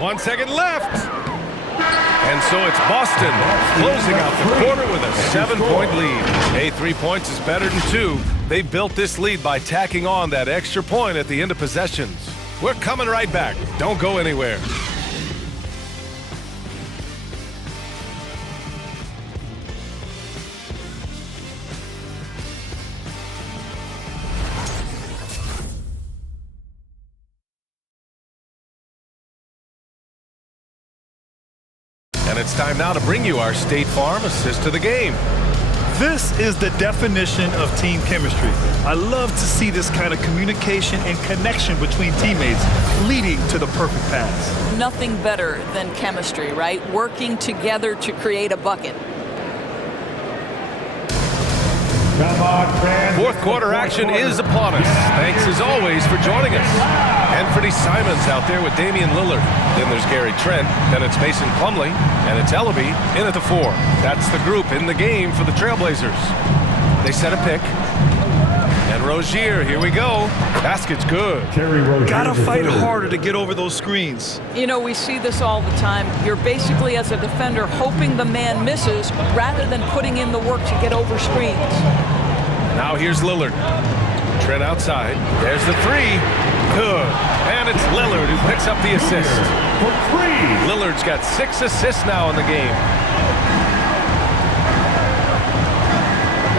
One second left. And so it's Boston closing out the quarter with a 7-point lead. Hey, 3 points is better than 2. They built this lead by tacking on that extra point at the end of possessions. We're coming right back. Don't go anywhere. And it's time now to bring you our State Farm assist to the game. This is the definition of team chemistry. I love to see this kind of communication and connection between teammates leading to the perfect pass. Nothing better than chemistry, right? Working together to create a bucket. Fourth quarter action is upon us. Thanks as always for joining us. Anthony Simons out there with Damian Lillard. Then there's Gary Trent. Then it's Mason Plumlee. And it's Ellaby in at the 4. That's the group in the game for the Trailblazers. They set a pick. And Rozier, here we go. Basket's good. Gotta fight harder to get over those screens. You know, we see this all the time. You're basically, as a defender, hoping the man misses rather than putting in the work to get over screens. Now here's Lillard. Trent outside. There's the 3. Good. And it's Lillard who picks up the assist. Lillard's got 6 assists now in the game.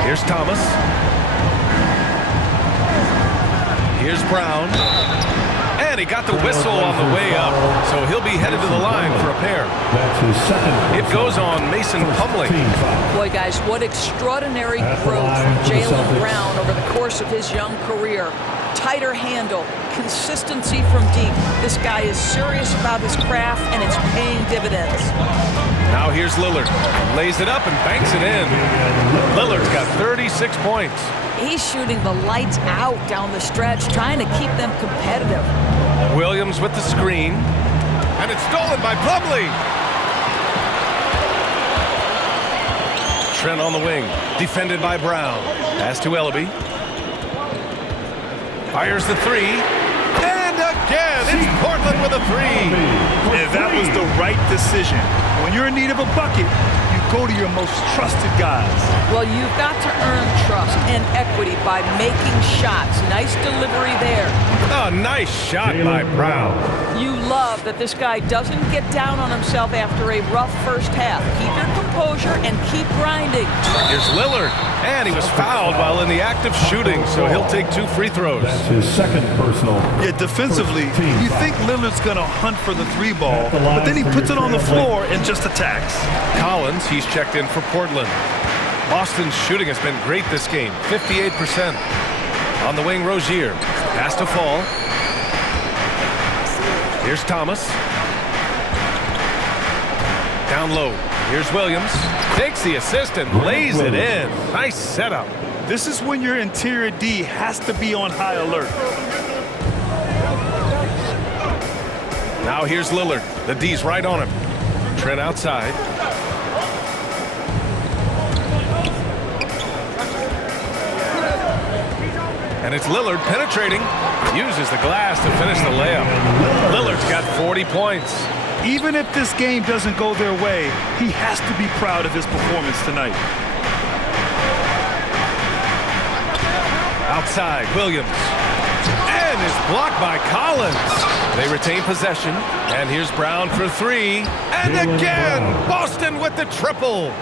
Here's Thomas. Here's Brown. And he got the whistle on the way up, so he'll be headed to the line for a pair. That's his second. It goes on Mason Plumlee. Boy, guys, what extraordinary growth from Jaylen Brown over the course of his young career. Tighter handle, consistency from deep. This guy is serious about his craft, and it's paying dividends. Now here's Lillard. Lays it up and banks it in. Lillard's got 36 points. He's shooting the lights out down the stretch, trying to keep them competitive. Williams with the screen. And it's stolen by Plumlee. Trent on the wing. Defended by Brown. Pass to Ellaby. Fires the 3. And again, it's Portland with a 3. And that was the right decision. When you're in need of a bucket, you go to your most trusted guys. Well, you've got to earn trust and equity by making shots. Nice delivery there. Oh, Oh, nice shot by Brown. You love that this guy doesn't get down on himself after a rough first half. Keep your composure and keep grinding. Here's Lillard, and he was fouled while in the act of shooting, so he'll take 2 free throws. That's his second personal. Yeah, defensively, you think Lillard's going to hunt for the 3 ball, but then he puts it on the floor and just attacks. Collins, he's checked in for Portland. Boston's shooting has been great this game, 58%. On the wing, Rozier. Pass to Fall. Here's Thomas. Down low. Here's Williams. Takes the assist and lays it in. Nice setup. This is when your interior D has to be on high alert. Now here's Lillard. The D's right on him. Trent outside. And it's Lillard penetrating. Uses the glass to finish the layup. Lillard's got 40 points. Even if this game doesn't go their way, he has to be proud of his performance tonight. Outside, Williams. And is blocked by Collins. They retain possession. And here's Brown for 3. And again, Boston with the triple.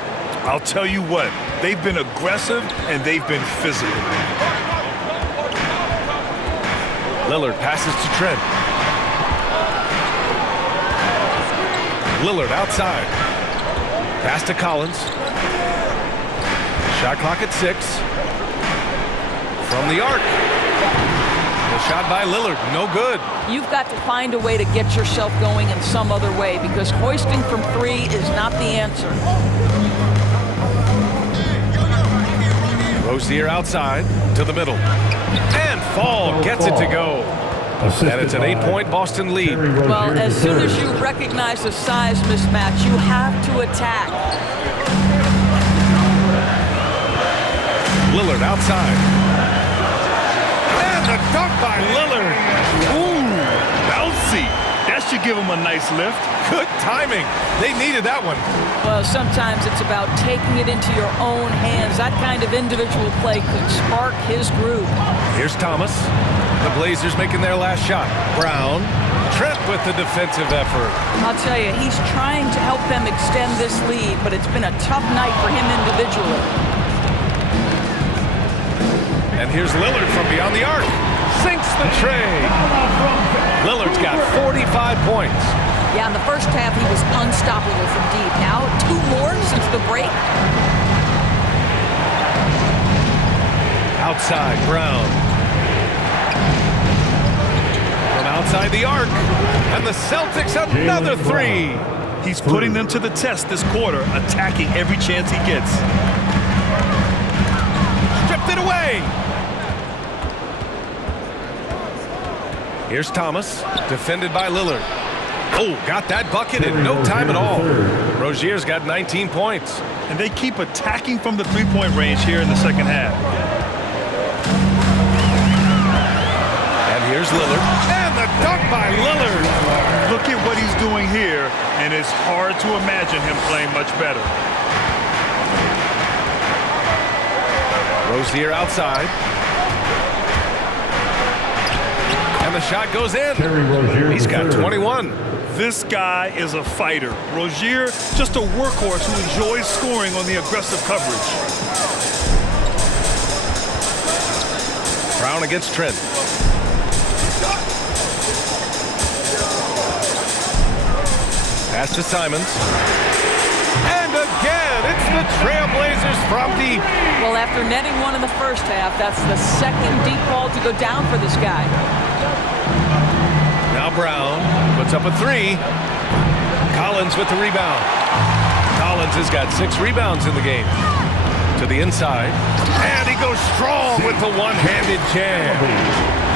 I'll tell you what, they've been aggressive and they've been physical. Lillard passes to Trent. Lillard outside. Pass to Collins. Shot clock at 6. From the arc. The shot by Lillard, no good. You've got to find a way to get yourself going in some other way because hoisting from 3 is not the answer. Rozier outside to the middle. And Fall gets it to go. And it's an 8-point Boston lead. Well, as soon as you recognize the size mismatch, you have to attack. Lillard outside. And the dunk by Lillard. Ooh, bouncy. That should give him a nice lift. Good timing. They needed that one. Well, sometimes it's about taking it into your own hands. That kind of individual play could spark his groove. Here's Thomas. The Blazers making their last shot. Brown. Trent with the defensive effort. I'll tell you, he's trying to help them extend this lead, but it's been a tough night for him individually. And here's Lillard from beyond the arc. Sinks the tray. Lillard's got 45 points. Yeah, in the first half, he was unstoppable from deep. Now, 2 more since the break. Outside, Brown. From outside the arc. And the Celtics another 3. He's putting them to the test this quarter, attacking every chance he gets. Stripped it away. Here's Thomas, defended by Lillard. Oh, got that bucket in no time at all. Rozier's got 19 points. And they keep attacking from the 3-point range here in the second half. And here's Lillard. And the dunk by Lillard. Look at what he's doing here, and it's hard to imagine him playing much better. Rozier outside. And the shot goes in. He's got 21. This guy is a fighter. Rozier, just a workhorse who enjoys scoring on the aggressive coverage. Brown against Trent. Pass to Simons. And again, it's the Trailblazers from deep. Well, after netting one in the first half, that's the second deep ball to go down for this guy. Now Brown puts up a 3. Collins with the rebound. Collins has got 6 rebounds in the game. To the inside. And he goes strong with the one-handed jam.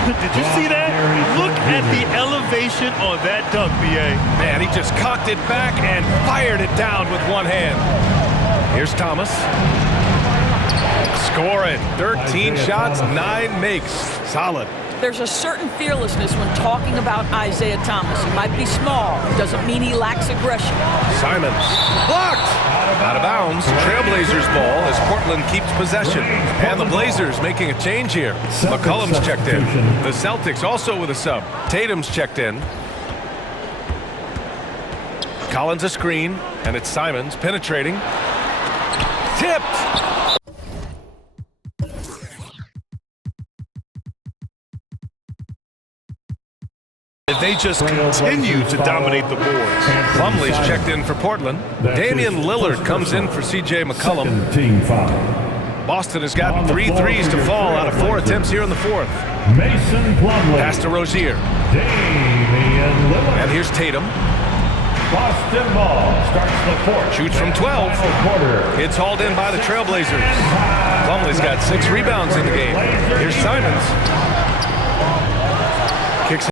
Did you see that? Look at the elevation on that dunk, B.A. Man, he just cocked it back and fired it down with one hand. Here's Thomas. Score it. 13 shots, 9 makes. Solid. There's a certain fearlessness when talking about Isaiah Thomas. He might be small. Doesn't mean he lacks aggression. Simons. Blocked. Out of bounds. Trailblazers ball as Portland keeps possession. And the Blazers making a change here. McCollum's checked in. The Celtics also with a sub. Tatum's checked in. Collins a screen, and it's Simons penetrating. Tipped. They just continue to dominate the boards. Plumlee's checked in for Portland. Damian Lillard comes in for C.J. McCollum. Team foul. Boston has gotten 3 threes to fall out of 4 attempts here in the fourth. Mason Plumlee. Pass to Rozier. Damian Lillard. And here's Tatum. Boston ball starts the fourth. Shoots from 12. Quarter. It's hauled in by the Trailblazers. Plumlee's got 6 rebounds in the game. Here's Simons.